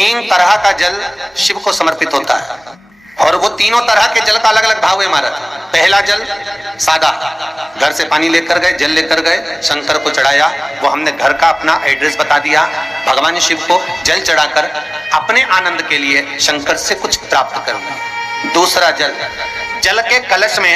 तीन तरह का जल शिव को समर्पित होता है और वो तीनों तरह के जल का अलग अलग भाव है महाराज। पहला जल सादा, घर से पानी लेकर गए, जल लेकर गए, शंकर को चढ़ाया, वो हमने घर का अपना एड्रेस बता दिया, भगवान शिव को जल चढ़ाकर अपने आनंद के लिए शंकर से कुछ प्राप्त कर लिया। दूसरा जल, जल के कलश में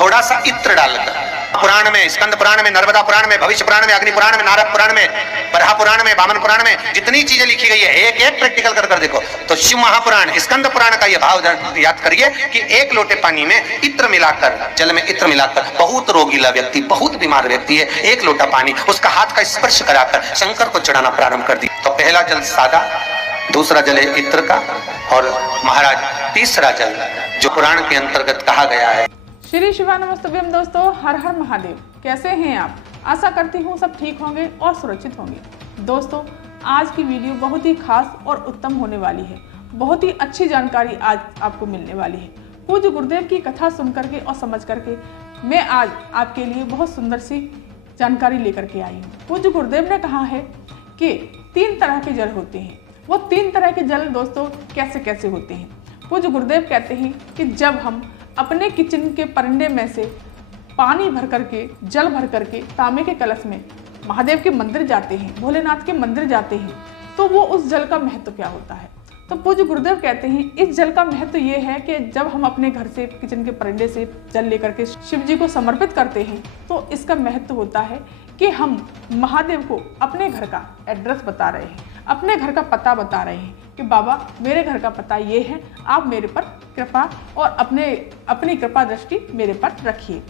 थोड़ा सा इत्र डालकर, पुराण में, स्कंद पुराण में, नर्मदा पुराण में, भविष्य पुराण में, अग्नि पुराण में, नारद पुराण में, बरहा पुराण में, वामन पुराण में जितनी चीजें लिखी गई है एक एक प्रैक्टिकल कर देखो। तो शिव महापुराण, स्कंद पुराण का यह भाव याद करिए कि एक लोटे पानी में इत्र मिलाकर, जल में इत्र मिलाकर, बहुत रोगीला व्यक्ति, बहुत बीमार व्यक्ति है, एक लोटा पानी उसका हाथ का स्पर्श कराकर शंकर को चढ़ाना प्रारंभ कर दिया। तो पहला जल सादा, दूसरा जल है इत्र का, और महाराज तीसरा जल जो पुराण के अंतर्गत कहा गया है। श्री शिवानमस्तुभ्यम। दोस्तों, हर हर महादेव। कैसे हैं आप? आशा करती हूँ सब ठीक होंगे और सुरक्षित होंगे। दोस्तों, आज की वीडियो बहुत ही खास और उत्तम होने वाली है। बहुत ही अच्छी जानकारी आज आपको मिलने वाली है। पूज्य गुरुदेव की कथा सुन करके और समझ करके मैं आज आपके लिए बहुत सुंदर सी जानकारी लेकर के आई हूँ। पूज्य गुरुदेव ने कहा है कि 3 तरह के जल होते हैं। वो 3 तरह के जल दोस्तों कैसे कैसे होते हैं? पूज्य गुरुदेव कहते हैं कि जब हम अपने किचन के परंडे में से पानी भर करके, जल भर करके तांबे के कलश में महादेव के मंदिर जाते हैं, भोलेनाथ के मंदिर जाते हैं, तो वो उस जल का महत्व क्या होता है? तो पूज्य गुरुदेव कहते हैं इस जल का महत्व ये है कि जब हम अपने घर से, किचन के परंडे से जल लेकर के शिव जी को समर्पित करते हैं तो इसका महत्व होता है कि हम महादेव को अपने घर का एड्रेस बता रहे हैं, अपने घर का पता बता रहे हैं कि बाबा मेरे घर का पता ये है, आप मेरे पर कृपा और अपनी कृपा दृष्टि मेरे पर रखिए।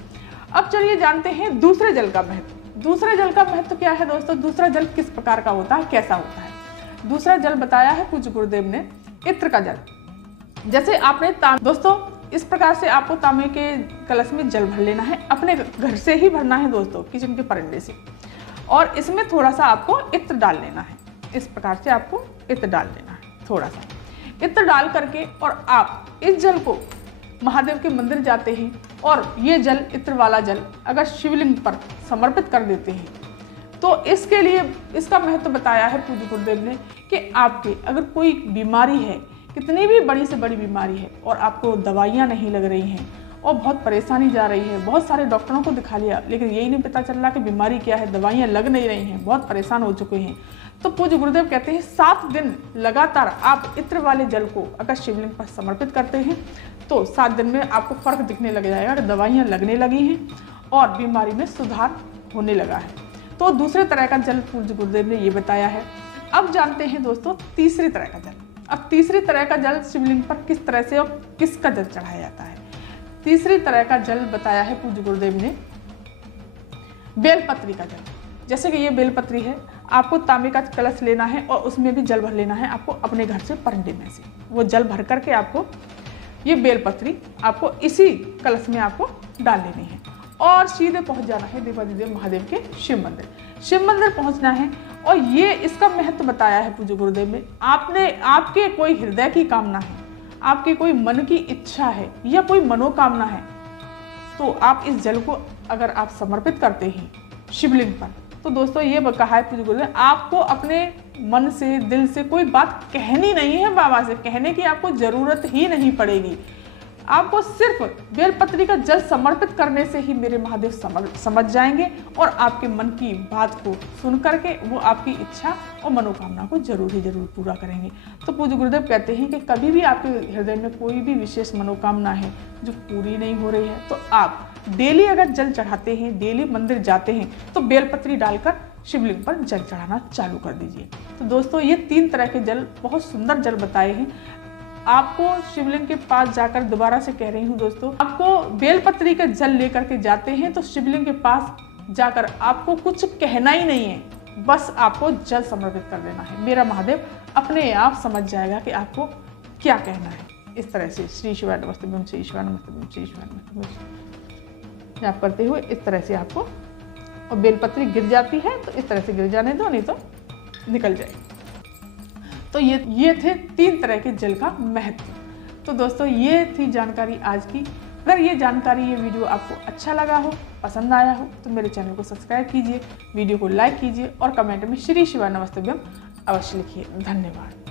अब चलिए जानते हैं दूसरे जल का महत्व। दूसरे जल का महत्व क्या है दोस्तों? दूसरा जल किस प्रकार का होता है, कैसा होता है? दूसरा जल बताया है पूज्य गुरुदेव ने, इत्र का जल। जैसे आपने दोस्तों इस प्रकार से आपको तांबे के कलश में जल भर लेना है, अपने घर से ही भरना है दोस्तों, किचन के परंडे से, और इसमें थोड़ा सा आपको इत्र डाल लेना है। इस प्रकार से आपको इत्र डाल देना है, थोड़ा सा इत्र डाल करके, और आप इस जल को महादेव के मंदिर जाते हैं और ये जल, इत्र वाला जल अगर शिवलिंग पर समर्पित कर देते हैं तो इसके लिए इसका महत्व बताया है पूज्य गुरुदेव ने कि आपके अगर कोई बीमारी है, कितनी भी बड़ी से बड़ी बीमारी है, और आपको दवाइयाँ नहीं लग रही हैं और बहुत परेशानी जा रही है, बहुत सारे डॉक्टरों को दिखा लिया लेकिन यही नहीं पता चल रहा कि बीमारी क्या है, दवाइयाँ लग नहीं रही हैं, बहुत परेशान हो चुके हैं, तो पूज्य गुरुदेव कहते हैं 7 दिन लगातार आप इत्र वाले जल को अगर शिवलिंग पर समर्पित करते हैं तो 7 दिन में आपको फर्क दिखने लग जाएगा कि दवाइयाँ लगने लगी हैं और बीमारी में सुधार होने लगा है। तो दूसरे तरह का जल पूज्य गुरुदेव ने ये बताया है। अब जानते हैं दोस्तों तीसरी तरह का जल। अब तीसरी तरह का जल शिवलिंग पर किस तरह से और किसका जल चढ़ाया जाता है? तीसरी तरह का जल बताया है पूज्य गुरुदेव ने, बेलपत्री का जल। जैसे कि ये बेलपत्री है, आपको तांबे का कलश लेना है और उसमें भी जल भर लेना है आपको अपने घर से, परंडे में से। वो जल भर करके आपको ये बेलपत्री आपको इसी कलश में आपको डाल लेनी है और सीधे पहुंच जाना है देवाधिदेव महादेव के शिव मंदिर। शिव मंदिर पहुंचना है और ये इसका महत्व बताया है पूज्य गुरुदेव ने। आपके कोई हृदय की कामना है, आपके कोई मन की इच्छा है या कोई मनोकामना है, तो आप इस जल को अगर आप समर्पित करते हैं शिवलिंग पर, तो दोस्तों ये कहा है पूज्य गुरुदेव, आपको अपने मन से, दिल से कोई बात कहनी नहीं है, बाबा से कहने की आपको जरूरत ही नहीं पड़ेगी। आपको सिर्फ बेलपत्री का जल समर्पित करने से ही मेरे महादेव समझ जाएंगे और आपके मन की बात को सुन करके वो आपकी इच्छा और मनोकामना को जरूर ही जरूर पूरा करेंगे। तो पूज्य गुरुदेव कहते हैं कि कभी भी आपके हृदय में कोई भी विशेष मनोकामना है जो पूरी नहीं हो रही है, तो आप डेली अगर जल चढ़ाते हैं, डेली मंदिर जाते हैं, तो बेलपत्री डालकर शिवलिंग पर जल चढ़ाना चालू कर दीजिए। तो दोस्तों ये 3 तरह के जल, बहुत सुंदर जल बताए हैं। आपको शिवलिंग के पास जाकर, दोबारा से कह रही हूँ दोस्तों, आपको बेलपत्री का जल लेकर के जाते हैं तो शिवलिंग के पास जाकर आपको कुछ कहना ही नहीं है, बस आपको जल समर्पित कर देना है। मेरा महादेव अपने आप समझ जाएगा कि आपको क्या कहना है। इस तरह से श्री शिवाय नमस्तुभ्यम, श्री शिवाय नमस्तुभ्यम, श्री शिवाय नमस्तुभ्यम आप करते हुए इस तरह से आपको, और बेलपत्री गिर जाती है तो इस तरह से गिर जाने दो, नहीं तो निकल जाएगी। तो ये थे 3 तरह के जल का महत्व। तो दोस्तों ये थी जानकारी आज की। अगर ये जानकारी, ये वीडियो आपको अच्छा लगा हो, पसंद आया हो, तो मेरे चैनल को सब्सक्राइब कीजिए, वीडियो को लाइक कीजिए और कमेंट में श्री शिवाय नमस्तुभ्यम अवश्य लिखिए। धन्यवाद।